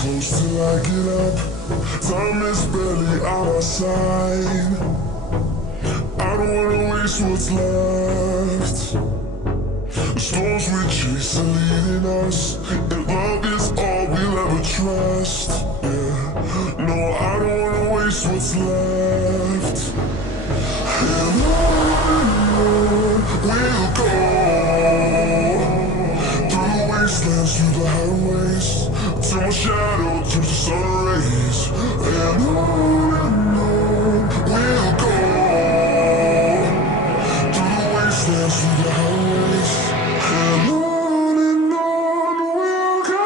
Close till I get up. Time is barely on our side. I don't wanna waste what's left. The storms we chase are leading us, and love is all we'll ever trust. Yeah, no, I don't wanna waste what's left. And on we'll go, through the wastelands, through the highways, till my shadow turns to sun rays. And on we'll go, through the wastelands, through the highways. And on we'll go.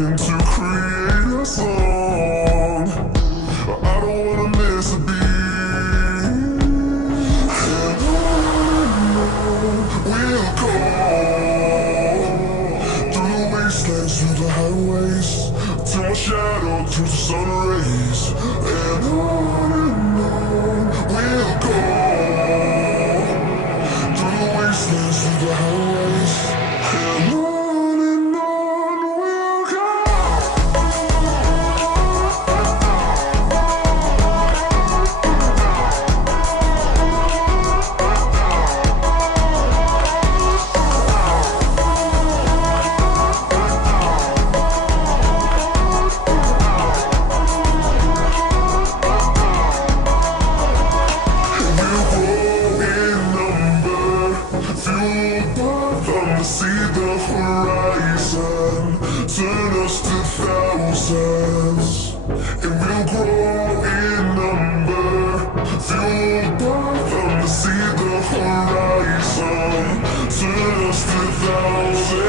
To create a song, I don't wanna miss a beat. And on we'll go, through the wastelands, through the highways, till my shadow turns to sun rays. And on we'll go, through the wastelands, through the highways. And on. See the horizon, turn us to thousands, and we'll grow in number. Fueled by them to see the horizon, turn us to thousands.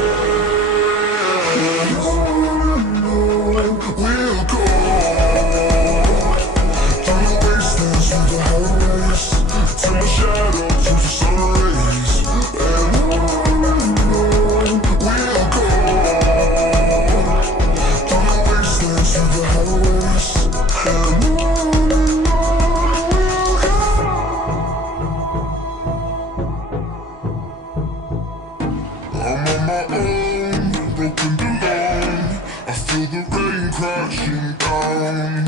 And on we'll go, through the wastelands, through the highways, till my shadow turns to sun rays. And broken alone, I feel the rain crashing down.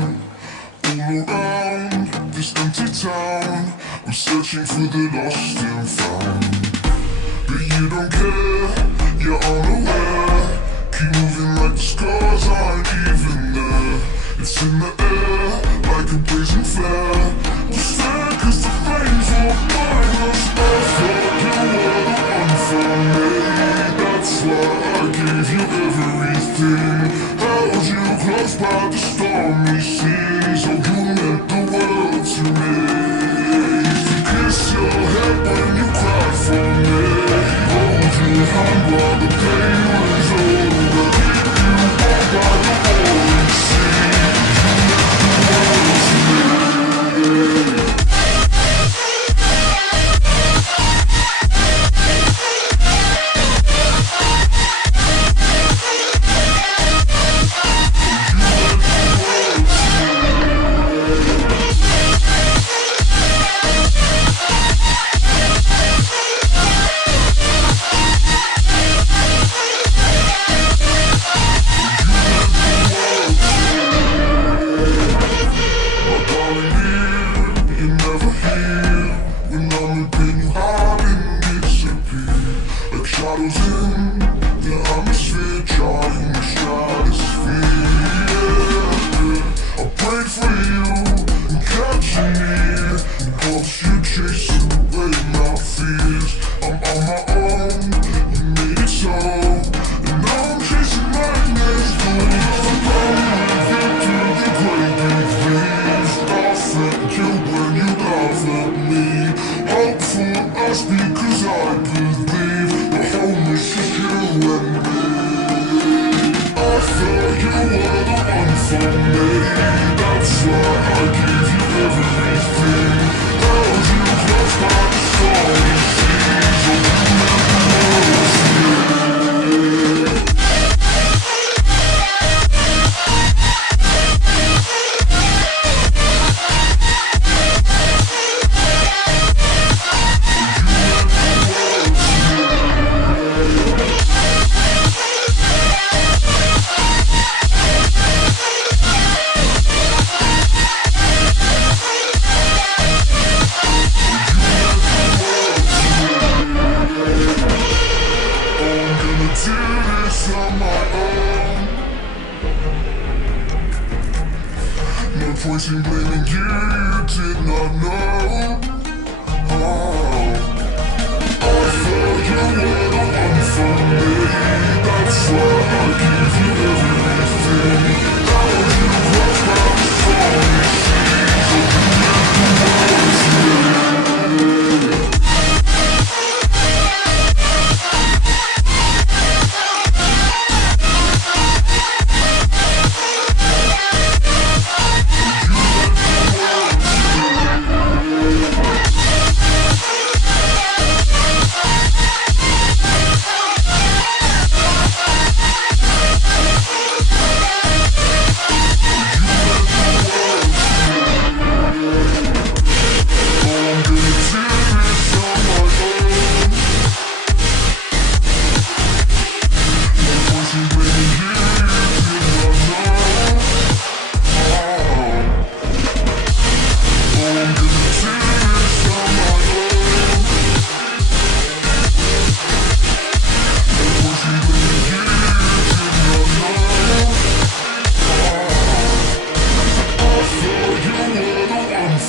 All around this empty town, I'm searching for the lost and found. But you don't care, you're unaware. Keep moving like the scars aren't even there. It's in the air, like a blazing flare. Just there cause the flames will burn us. I thought you were the one for me. That's why I gave you everything. Held you close by the stormy seas. Oh, you meant the world to me. Used to kiss your head when you cried for me. Hold your hand while the pain was over. Keep you warm by the roaring sea. You meant the world to me. The atmosphere trying to stratosphere. I prayed for you and kept you near, in hopes you chase away my fears. I'm on my own, you made it so, and now I'm chasing nightmares. Going alone with you through the great big leaves. I thank you when you laugh at me. Hope for us because I believe the home is just you and me. I thought you were the one for me. That's why I gave you everything. Held you close by the stormy seas, so you meant the world to me. Voice in blaming you, did not know. Oh, I thought you were the one for me. That's why I give you everything. Held you close by the stormy seas, so you meant the world to me.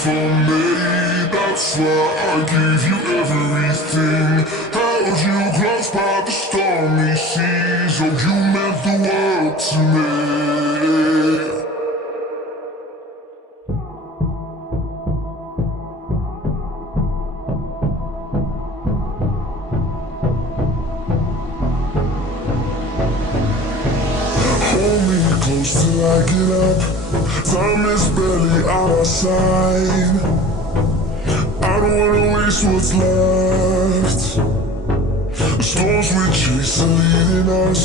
For me, that's why I give you everything. Held you close by the stormy seas, oh, you meant the world to me. Hold me close till I get up. Time is barely on our side. I don't wanna waste what's left. The storms we chase are leading us,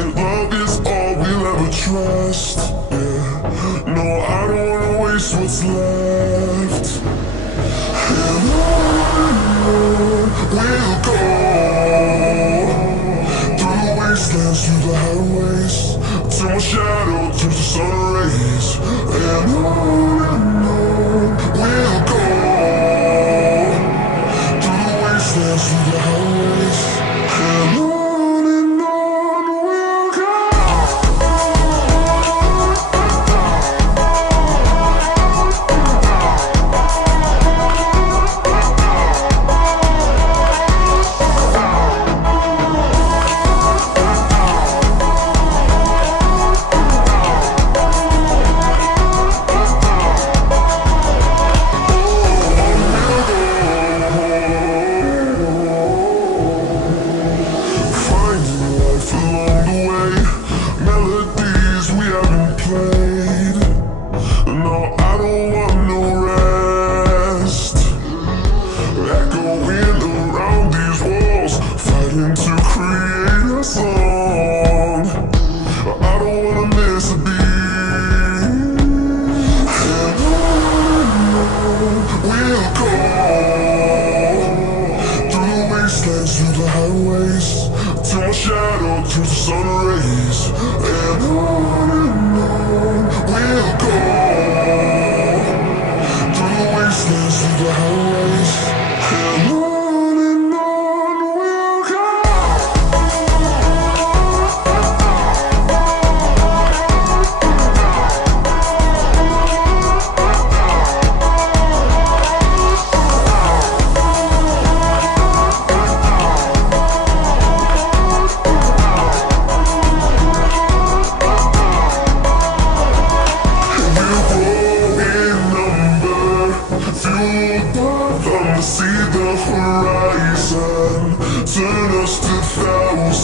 and love is all we'll ever trust. Yeah, no, I don't wanna waste what's left. And on we'll go, through the wastelands, through the highways, till my shadow turns to sun rays. And on we'll go, through the wastelands, through the highways. And on we'll go.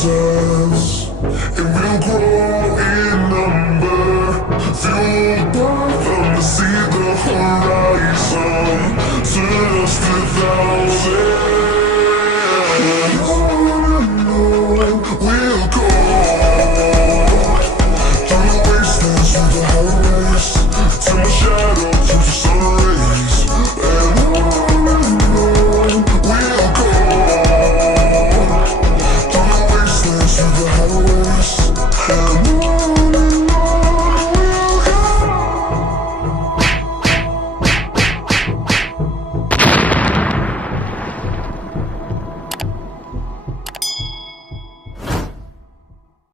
voices, and we'll grow in number, fueled by them to see the horizon, turn us to thousands. On and on, we'll